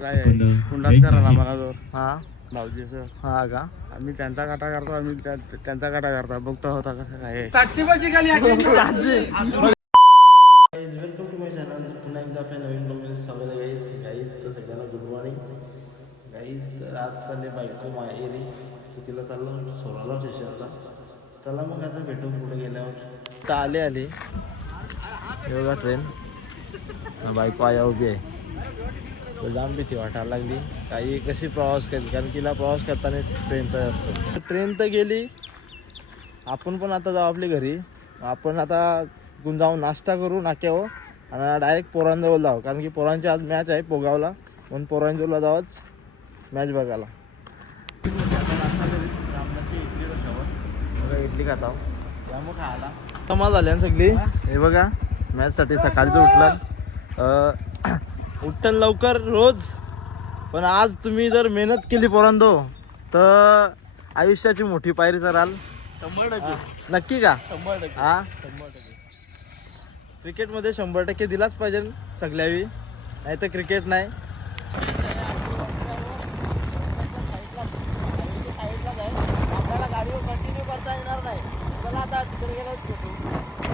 काय कुंडाच करायला मला जोर हा भाऊजीचं. हा का आम्ही त्यांचा काटा करतो, आम्ही त्यांचा काटा करतो. बघतो होता कसं काय वेलकम टू माय चॅनल. पुन्हा एकदा आपल्या नवीन ब्लॉगमध्ये स्वागत आहे गाईज. तर सगळ्यांना गुड मॉर्निंग गाईज. तर आज चालले बाईकचं माहेरी, तिला चाललं सोलाला स्टेशनला. चला मग आता भेटू पुढे गेल्यावर. तर आले हे बघा ट्रेन. बाईक पाया उभी आहे. तर जाम भीती वाटायला लागली काही कशी प्रवास करते, कारण तिला प्रवास करताना ट्रेनचा असतो. ट्रेन तर गेली, आपण पण आता जाऊ आपल्या घरी. आपण आता जाऊन नाश्ता करू नाक्यावर आणि डायरेक्ट पोरांजवळ जाऊ, कारण की पोरांची आज मॅच आहे पोगावला, म्हणून पोरांजवळला जावंच मॅच बघायला. इडली खाता त्यामुळे खायला जमा झाल्या सगळी. हे बघा मॅचसाठी सकाळचं उठलं उठण लवकर रोज, पण आज तुम्ही जर मेहनत केली पोरांनो तर आयुष्याची मोठी पायरी चढाल. 100% नक्की का? 100% हा 100%. क्रिकेटमध्ये 100% दिलाच पाहिजे सगळ्यावी, नाही तर क्रिकेट नाही.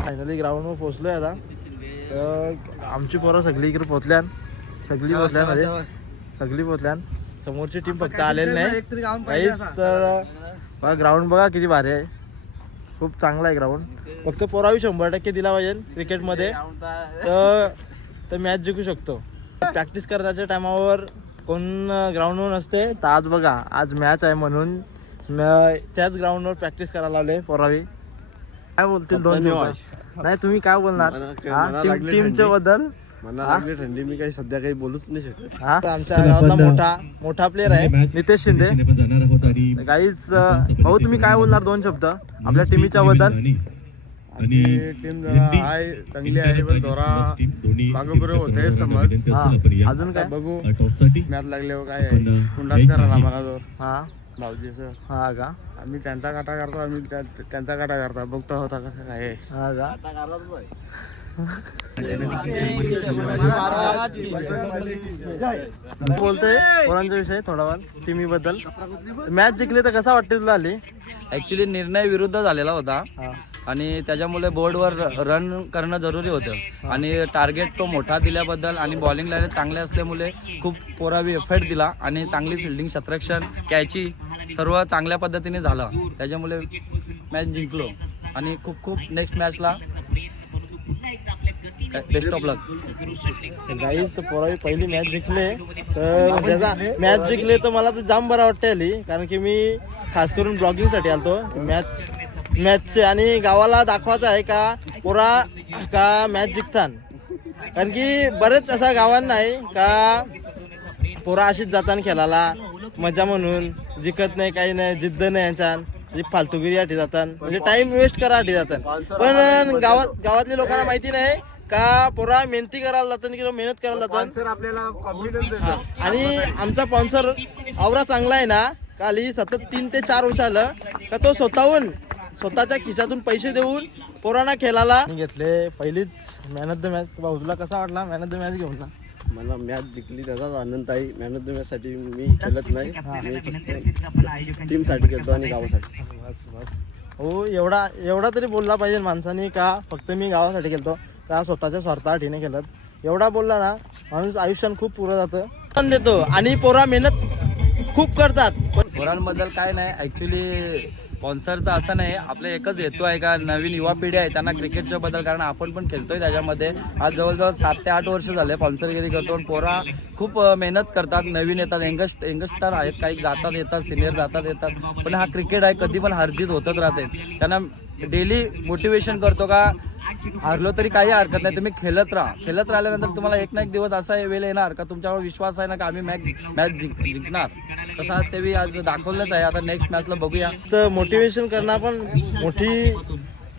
फायनली ग्राउंडवर पोहोचलोय आता. तर आमची पोरं सगळी इकडे पोहोचल्यान, सगळी पोहोचल्यान. समोरची टीम फक्त आलेली नाही काहीच. तर ग्राउंड बघा किती भारी आहे, खूप चांगला आहे ग्राउंड. फक्त पोरावी 100% दिला पाहिजे क्रिकेटमध्ये तर मॅच जिंकू शकतो. प्रॅक्टिस करण्याच्या टायमावर कोण ग्राउंडवर नसते, तर आज बघा आज मॅच आहे म्हणून त्याच ग्राउंडवर प्रॅक्टिस करायला लावले पोरावी. काय बोलतील दोन दिवस? नाही तुम्ही काय बोलणार टीमच्या बद्दल? मला लागली थंडी, मी काही सध्या काही बोलूच नाही शकत. हा आमच्या गावातला मोठा प्लेअर आहे नितेश शिंदे. गाईज भाऊ तुम्ही काय बोलणार दोन शब्द आपल्या टीमच्या बद्दल? टीम जरा आहे चांगली आहे, पण थोडा मागं बरं होतंय समज. अजून काय बघू मॅच लागल्यावर काय कुंडाच करायला मला जोर हा भाऊजीचं. हा का आम्ही त्यांचा काटा करतो, आम्ही त्यांचा काटा करतो. बघतो होता कसं काय हा का बोलतोय पोरांच्या विषयी थोडा टीमी बद्दल. मॅच जिंकली तर कसा वाटते तुला? आली ऍक्च्युली निर्णय विरुद्ध झालेला होता आणि त्याच्यामुळे बोर्डवर रन करणं जरुरी होतं आणि टार्गेट तो मोठा दिल्याबद्दल आणि बॉलिंग लाईन चांगले असल्यामुळे खूप पोरावी एफर्ट दिला आणि चांगली फिल्डिंग क्षेत्ररक्षण कॅची सर्व चांगल्या पद्धतीने झालं, त्याच्यामुळे मॅच जिंकलो आणि खूप खूप नेक्स्ट मॅचला बेस्ट ऑफ लक. गाईज तर पोरावी पहिली मॅच जिंकले, तर त्याचा मॅच जिंकले तर मला तर जाम बरा वाटते आली, कारण की मी खास करून ब्लॉगिंगसाठी आलतो मॅचचे आणि गावाला दाखवायचं आहे का पोरा का मॅच जिंकतात. कारण की बरेच असा गावांना आहे का पोरा अशीच जाताना खेळायला मजा म्हणून जिंकत नाही, काही नाही, जिद्द नाही यांच्या, म्हणजे फालतूगिरी आठी जातात, म्हणजे टाइम वेस्ट करा आठी जातात. पण गावातल्या लोकांना माहिती नाही का पोरा मेहनती करायला जातात किंवा मेहनत करायला जातात. आपल्याला कॉन्फिडन्स देतात. आणि आमचा स्पॉन्सर आवरा चांगला आहे ना, काली सतत 3 ते 4 वर्ष आलं का तो स्वतःच्या खिशातून पैसे देऊन पोरांना खेळायला घेतले. पहिलीच मॅन ऑफ द मॅच. भाऊला कसा वाटला मॅन ऑफ द मॅच घेऊन? ना मला मॅच जिंकली त्याचाच आनंद आहे. मॅन ऑफ द मॅच साठी मी खेळत नाही, टीम साठी खेळतो आणि गावासाठी. हो एवढा तरी बोलला पाहिजे माणसाने का फक्त मी गावासाठी खेळतो का स्वतःच्या स्वार्थासाठी खेळत. एवढा बोलला ना माणूस आयुष्यात खूप पुरं जातं देतो आणि पोरा मेहनत खूप करतात. पोरांबद्दल काय नाही, ऍक्च्युली स्पॉन्सरचा असं नाही, आपलं एकच हेतू आहे का नवीन युवा पिढी आहे त्यांना क्रिकेटच्या बद्दल, कारण आपण पण खेळतोय त्याच्यामध्ये. आज जवळजवळ 7 ते 8 वर्ष झाले स्पॉन्सरगिरी करतो. पोरा खूप मेहनत करतात, नवीन येतात, यंगस्टर आहेत, काही जातात येतात, सिनियर जातात येतात, पण हा क्रिकेट आहे कधी पण हारजीत होतच राहते. त्यांना डेली मोटिवेशन करतो का हारलो तरी काही हरकत नाही, तुम्ही खेळत राहिल्यानंतर तुम्हाला एक ना एक दिवस असा वेळ येणार का तुमच्यावर विश्वास आहे ना का आम्ही मॅच जिंकणार. तसं आज ते आज दाखवलंच आहे. आता नेक्स्ट मॅचला बघूया. तर मोटिवेशन करणं पण मोठी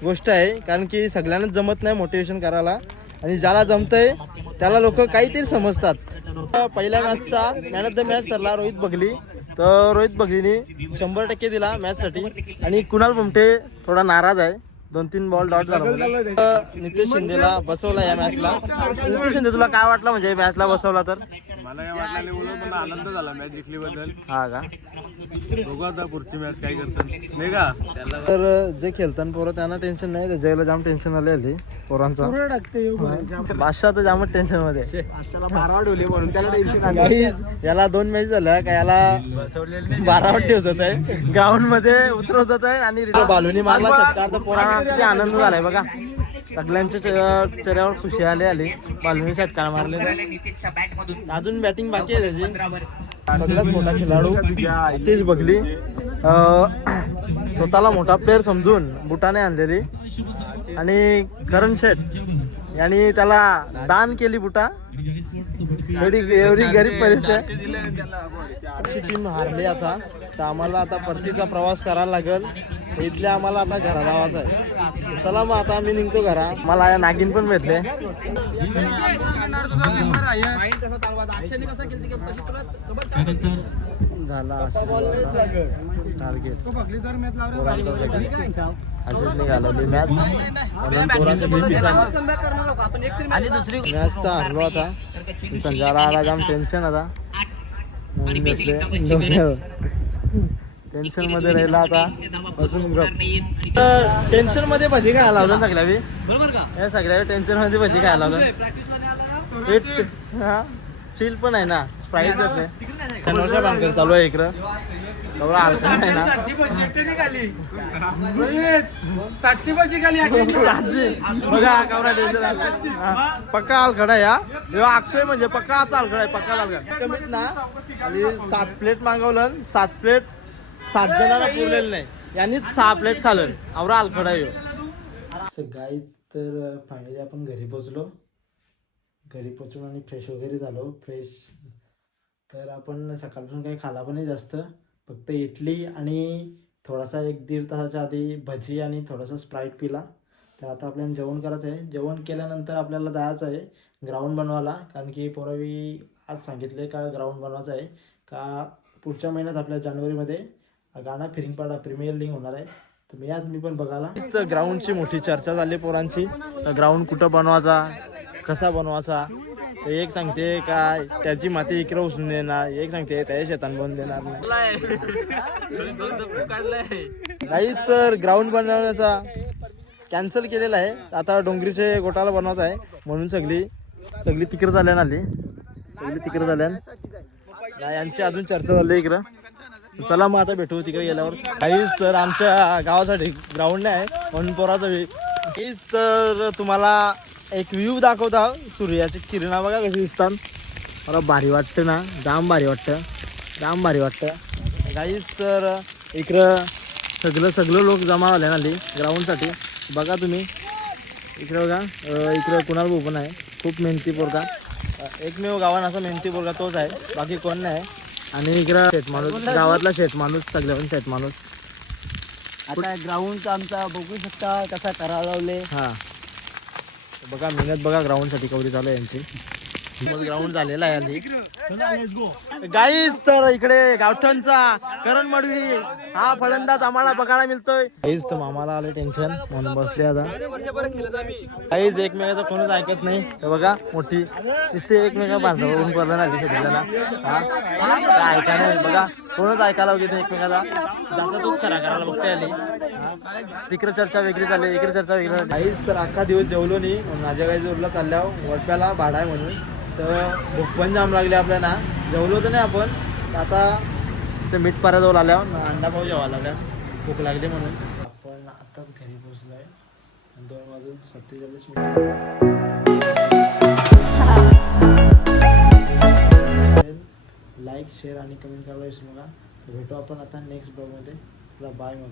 गोष्ट आहे, कारण की सगळ्यांनाच जमत नाही मोटिवेशन करायला, आणि ज्याला जमतंय त्याला लोक काहीतरी समजतात. पहिल्या मॅचचा मॅन ऑफ द मॅच ठरला रोहित बघली. तर रोहित बघलीने 100% दिला मॅचसाठी, आणि कुणाल बुमटे थोडा नाराज आहे, 2-3 बॉल डॉट झाला. नितेश शिंदेला बसवला या मॅचला. नितेश शिंदे तुला काय वाटलं म्हणजे मॅचला बसवला तर? मला काय वाटलं नाही बोलून पण आनंद झाला मॅच जिंकलीबद्दल. हा का? बघू आता पुढची मॅच काय करतात नाही का. तर जे खेळताना पोरं त्यांना टेन्शन नाही, त्याच्याला जाम टेन्शन आली पोरांचा. बादशाह तर जामच टेन्शन मध्ये. याला 2 मॅच झाल्या का याला 12 ठेवत आहे, ग्राउंड मध्ये उतरवत आहे आणि बालुनी मारला षटकार. तर पोरांना किती आनंद झालाय बघा, सगळ्यांच्या चेहऱ्यावर खुशी आली बालुनी षटकार मारले. अजून बॅटिंग बाकी आहे त्याची. सगळ्यात मोठा खेळाडू तेच बघली, स्वतःला मोठा प्लेअर समजून बुटाने आणलेली आणि करण शेठ यांनी त्याला दान केली बुटा. एवढी गरीब परिस्थिती. टीम हारली आता, तर आम्हाला आता परतीचा प्रवास करायला लागेल. इथल्या आम्हाला आता घरा जावायचं आहे. चला मग आता मी निघतो घरा. मला या नागिन पण भेटले. झाला टार्गेट पोरांचा सगळी अशीच निघाली मॅच. म्हणून पोरा सगळी मॅच तर हरलो आता. संजाला आला जाम टेन्शन आता, म्हणून घेतले. टेन्शन मध्ये राहिला आता बसून गप. टेन्शन मध्ये भजी काय लावलं सगळ्या या सगळ्या टेन्शन मध्ये भजी काय लावलं. चिल पण आहे ना, स्प्राईट देते. कन्नडच्या भांगर चालू आहे इकडं. तेवढा अर्थ आहे ना. 60 भाजी खाली बघा कावरा टेन्शन. पक्का आलखडा या अक्षय म्हणजे पक्का चालखडा आहे. पक्का लावला कमीत ना. आणि 7 प्लेट मागवलं. 7 प्लेट 7 जणांना पुरलेलं नाही. यांनी 6 प्लेट खाल्लं. आवरा आलखडा येऊ. गाईज तर फायनली आपण घरी पोचलो. घरी पोचून आणि फ्रेश वगैरे झालो. तर आपण सकाळपासून काही खाला पण नाही जास्त, फक्त इडली आणि थोडासा 1-1.5 तासाच्या आधी भजी आणि थोडासा स्प्राईट पिला. तर आता आपल्याला जेवण करायचं आहे. जेवण केल्यानंतर आपल्याला जायचं आहे ग्राउंड बनवायला, कारण की पोरावी आज सांगितले का ग्राउंड बनवायचं आहे का पुढच्या महिन्यात आपल्या जानेवारीमध्ये गाणा फिरिंगपाडा प्रीमियर लीग होणार आहे. तर मी पण बघायला. ग्राउंडची मोठी चर्चा झाली पोरांची. ग्राउंड कुठं बनवायचा, कसा बनवायचा. एक सांगते काय त्याची माती इकडे उचलून देणार, एक सांगते त्याच्या शेतान बनवून देणार नाही. तर ग्राउंड बनवण्याचा कॅन्सल केलेला आहे. आता डोंगरीचे गोटाला बनवायचा आहे, म्हणून सगळी तिकडे झाल्या आली. सगळी तिकडे झाल्या. यांची अजून चर्चा झाली इकडं. चला मग आता भेटू तिकडे गेल्यावर. काहीच तर आमच्या गावासाठी ग्राउंड नाही आहे, म्हणून पोराचं काहीच. तर तुम्हाला एक व्ह्यू दाखवता. सूर्याची किरणा बघा कशी दिसतात. मला भारी वाटतं ना, जाम भारी वाटतं. काहीच तर इकडं सगळं लोक जमा झाले ना ग्राउंडसाठी. बघा तुम्ही इकडे बघा. इकडं कुणाल भाऊ पण आहे, खूप मेहनती पोरगा. एकमेव गावान असा मेहनती पोरगा तोच आहे, बाकी कोण नाही. आणि इकडं शेतमाणूस, गावातला शेतमाणूस, सगळ्याहून शेतमाणूस. आता ग्राउंडचा आमचा बघू शकता कसा करा लावले. हा बघा मेहनत बघा ग्राउंडसाठी कवरी चालू आहे यांची. ग्राउंड झालेला आहे गाईस. तर इकडे गावठणचा करण मडवी हा फलंदाज आम्हाला बघायला मिळतोय. काहीच तर मामाला आले टेन्शन, म्हणून बसले आता. काहीच एकमेकाचं कोणच ऐकत नाही. तर बघा मोठी नुसते एकमेका बांधून पडलं नाही शरीराला. हा ऐका नाही बघा, कोणच ऐकायला वगैरे एकमेकाला. ज्याचा तोच खरा करायला बघते आली. तिकडे चर्चा वेगळी झाली, इकडे चर्चा वेगळी झाली. काहीच तर अख्खा दिवस जेवलो नाही, म्हणून माझ्या काही जोडला चालल्यावर वडप्याला भाडा आहे म्हणून. तर भूक पण जाम लागली आपल्याला. जेवलो तर नाही आपण. आता ते मीठ पाऱ्याजवळ आल्यावर अंडा पाव जेवायला लागल्या, भूक लागली म्हणून. आपण आताच घरी पोहोचलो आहे. 2:47 लाईक, शेअर आणि कमेंट करायला विसरू नका. भेटू आपण आता नेक्स्ट ब्लॉगमध्ये. बाय मग.